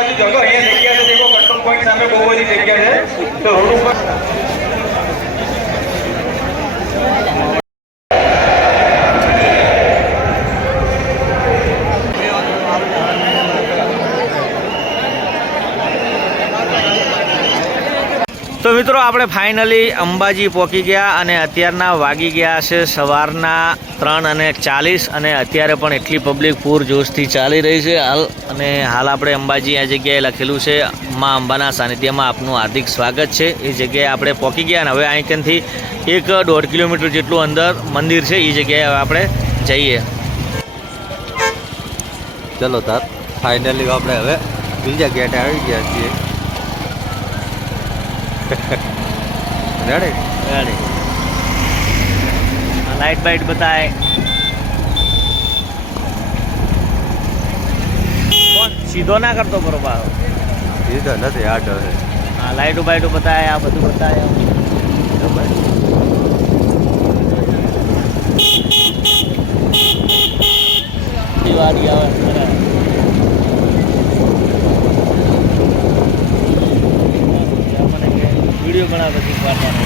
બાજુ અહીંયા જગ્યા છે કંટ્રોલ પોઈન્ટ સામે બહુ બધી જગ્યા છે. તો રોડ ઉપર તો મિત્રો, આપણે ફાઇનલી અંબાજી પહોંચી ગયા અને અત્યારના વાગી ગયા છે સવારના ત્રણ અને ચાલીસ અને અત્યારે પણ એટલી પબ્લિક પૂરજોશથી ચાલી રહી છે હાલ. અને હાલ આપણે અંબાજી આ જગ્યાએ લખેલું છે, મા અંબાના સાનિધ્યમાં આપનું હાર્દિક સ્વાગત છે. એ જગ્યાએ આપણે પહોંચી ગયા અને હવે અહીંથી એક દોઢ કિલોમીટર જેટલું અંદર મંદિર છે, એ જગ્યાએ આપણે જઈએ. ચલો તાર ફાઇનલી આપણે હવે બીજા ગેટે આવી ગયા છીએ. રેડી રેડી લાઇટ બાઇટ બતાય. સીધો ના કરતો બરોબર. સીધો નથી આટો છે. હા લાઈટો બાઈટો બતાય આ બધું બતાય. દિવાળી આવે બરાબર. મને કે વીડિયો બધી પછી પાડવાનો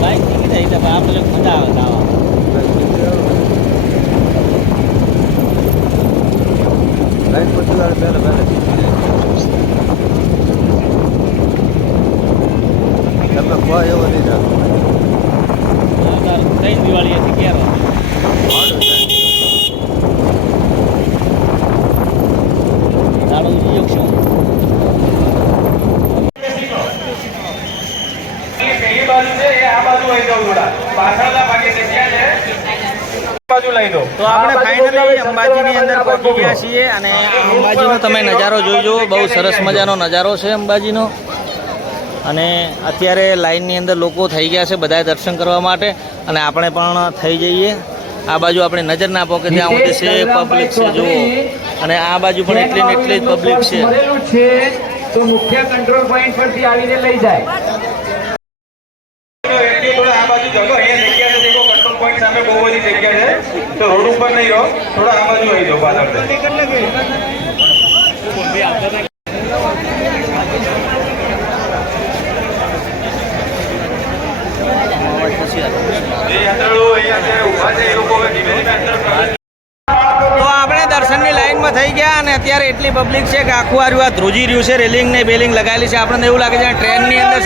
બાઇક નીકળી જાય એટલે આપણે મજા આવે ખાવા લાઈટ પછી વાર પહેલા પહેલા તમે કોઈ એવો નહીં જાણો કઈ દિવાળી હતી ક્યારે દાડો ઉજ્યો શું બાજુ છે એ આ બાજુ લઈ જાઓ થોડા. પાછળના ભાગે જગ્યા છે. બાજુ લઈ દો તો આપણે ફાઇનલી અંબાજીની અંદર પહોંચી ગયા છીએ અને અંબાજીનો તમે નજારો જોઈજો બહુ સરસ મજાનો નજારો છે અંબાજીનો. અને અત્યારે લાઈનની અંદર લોકો થઈ ગયા છે બધા દર્શન કરવા માટે અને આપણે પણ થઈ જઈએ. આ બાજુ આપણે નજર ના પોકે ત્યાં સુધી છે પબ્લિક છે જુઓ. અને આ બાજુ પણ એટલી ને એટલી જ પબ્લિક છે. છે તો મુખ્ય કંટ્રોલ પોઈન્ટ પરથી આવીને લઈ જાય થોડા આ બાજુ જગો અહીંયા જગ્યા છે દેખો કંટ્રોલ પોઈન્ટ સામે બહુ બધી જગ્યા છે તો રોડ ઉપર નહીં રહો થોડા આ બાજુ આવી જાઓ પાછળ છે છે અત્યારે એટલી પબ્લિક છે કે આખું આર્યું આ ધ્રુજી રહ્યું છે રેલિંગ ને બેલિંગ લગાવેલી છે. આપણને એવું લાગે છે આ ટ્રેનની અંદર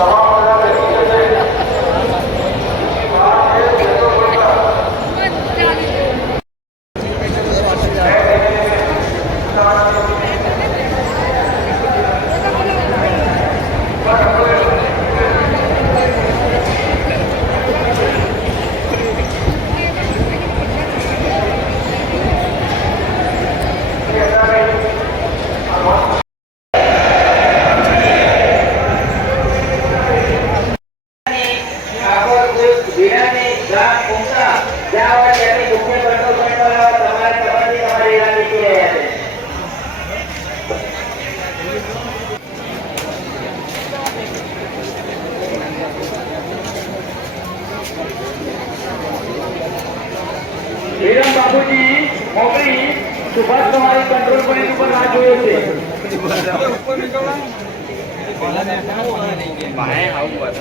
Então, phải không rồi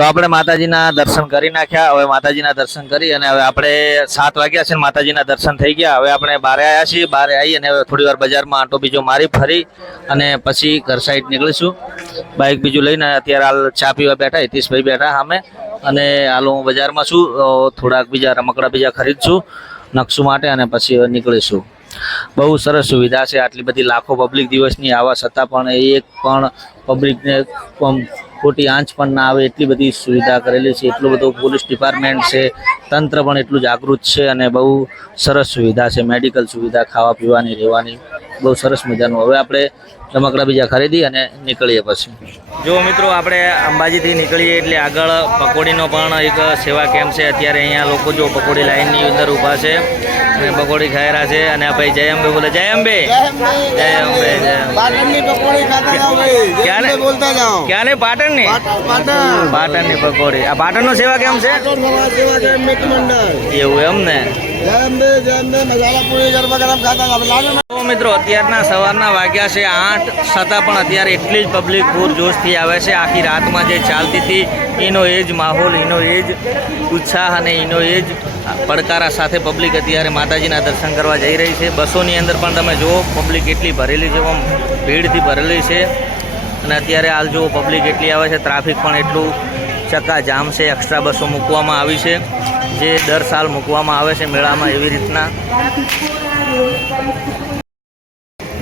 તો આપણે માતાજીના દર્શન કરી નાખ્યા, હવે માતાજીના દર્શન કરી અને હવે આપણે સાત વાગ્યા છે માતાજીના દર્શન થઈ ગયા. હવે આપણે બારે આવ્યા છીએ, બારે આવી અને હવે થોડી વાર બજારમાં આંટો બીજો મારી ફરી અને પછી ઘર સાઈડ નીકળીશું. બાઇક બીજું લઈને અત્યારે હાલ ચા પીવા બેઠા, હિતેશભાઈ બેઠા સામે. અને હાલ હું બજારમાં છું થોડાક બીજા રમકડા બીજા ખરીદશું, નકશું માટે અને પછી હવે નીકળીશું. બહુ સરસ સુવિધા છે આટલી બધી લાખો પબ્લિક દિવસની આવવા છતાં પણ એક પણ પબ્લિકને ખોટી આંચ પણ ના આવે, એટલી બધી સુવિધા કરેલી છે, એટલું બધું પોલીસ ડિપાર્ટમેન્ટ છે, તંત્ર પણ એટલું જાગૃત છે અને બહુ સરસ સુવિધા છે, મેડિકલ સુવિધા ખાવા પીવાની રહેવાની. બહુ સરસ મજાનું. હવે આપણે રમકડા બીજા ખરીદી અને નીકળીએ પછી. જો મિત્રો આપણે અંબાજીથી નીકળીએ એટલે આગળ પકોડીનો પણ એક સેવા કેમ્પ છે. અત્યારે અહીંયા લોકો જો પકોડી લાઈનની અંદર ઊભા છે અને પકોડી ખાઈ રહ્યા છે અને આ ભાઈ જય અંબે બોલે. જય અંબે! જય અંબે! જય અંબે પાટણની પાટણની? પાટણ પાટણ. પાટણની પકોડી. આ પાટણનો સેવા છે? કેમ્પ મંડળ. એવું એમ ને? મિત્રો, અત્યારના સવારના વાગ્યા છે આઠ, છતાં પણ અત્યારે એટલી જ પબ્લિક પૂરજોશથી આવે છે. આખી રાતમાં જે ચાલતી હતી, એનો એ જ માહોલ, એનો એ જ ઉત્સાહ અને એનો એ જ પડકારા સાથે પબ્લિક અત્યારે માતાજીના દર્શન કરવા જઈ રહી છે. બસોની અંદર પણ તમે જુઓ પબ્લિક એટલી ભરેલી છે ભીડથી ભરેલી છે. અને અત્યારે હાલ જુઓ પબ્લિક એટલી આવે છે ટ્રાફિક પણ એટલું ચક્કાજામ છે એક્સ્ટ્રા બસો મૂકવામાં આવી છે. જે દર સાલ મૂકવામાં આવે છે મેળામાં એવી રીતના.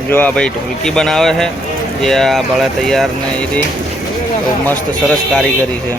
જો આ ભાઈ ઢોલકી બનાવે છે, જે આ બળા તૈયાર ને એ મસ્ત સરસ કારીગરી છે.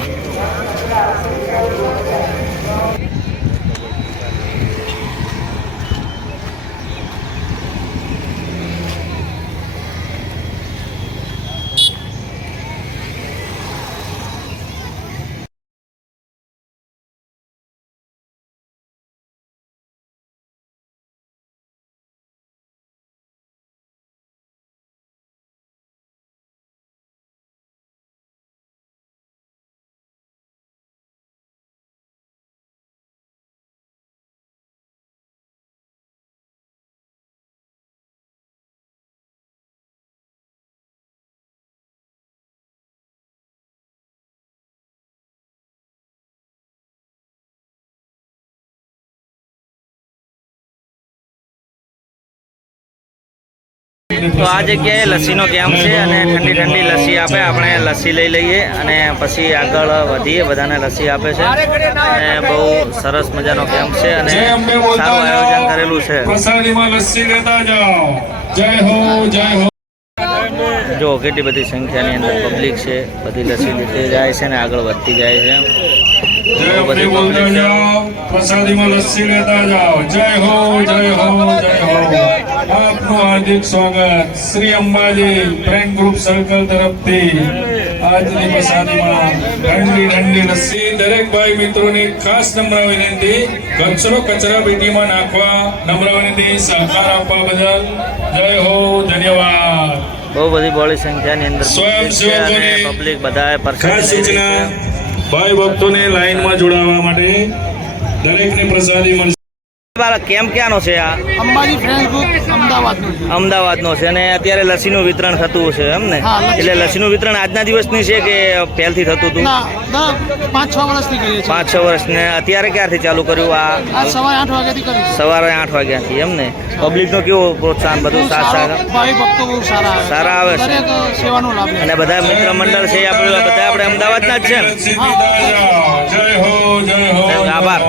તો આ જગ્યાએ લસ્સીનો કેમ્પ છે અને ઠંડી ઠંડી લસ્સી આપે આપણે લસ્સી લઈ લઈએ અને પછી આગળ વધીએ બધાને લસ્સી આપે છે. અને બહુ સરસ મજાનો કેમ્પ છે અને સારું આયોજન કરેલું છે. જો કેટલી બધી સંખ્યાની અંદર પબ્લિક છે બધી લસ્સી લીધી જાય છે ને આગળ વધતી જાય છે. જય બધી પબ્લિક છે. પ્રસાદીમાં લસ્સી લેતા જાઓ. જય હો જય હો જય હો. આપનું હાર્દિક સ્વાગત. Shri Ambaji friend group circle તરફથી આજની પ્રસાદીમાં ઠંડી ઠંડી લસ્સી દરેક ભાઈ મિત્રોને ખાસ નમ્ર વિનંતી. કચરો કચરા પેટીમાં નાખવા નમ્ર વિનંતી. સહકાર આપવા બદલ જય હો ધન્યવાદ. બહુ બધી બોળી સંખ્યાની અંદર સ્વયંસેવકોને પબ્લિક બધાએ ખાસ સૂચના ભાઈ ભક્તોને લાઈનમાં જોડાવા માટે દરેકને પ્રસાદી મળશે કેમ્પ ક્યાંનો છે આ? અંબાજી ફ્રેન્ડ ગ્રુપ અમદાવાદનું છે. અમદાવાદનો છે અને અત્યારે લસીનું વિતરણ થતું છે એમ ને? એટલે લસીનું વિતરણ આજના દિવસની છે કે પહેલથી થતું હતું? પાંચ છ વર્ષથી કરીએ પાંચ છ વર્ષને. અત્યારે ક્યારથી ચાલુ કર્યું આ? સવારે આઠ વાગ્યાથી કર્યું સવારે આઠ વાગ્યાથી એમ ને? પબ્લિકનો કેવો પ્રોત્સાહન બધું? સાત સાથ સારો. સારા? આવે સારા આવે છે. સેવાનો લાભ અને બધા મિત્ર મંડળ છે એ આપણે બધા આપણે અમદાવાદના જ છે ને? જય હો જય હો આભાર.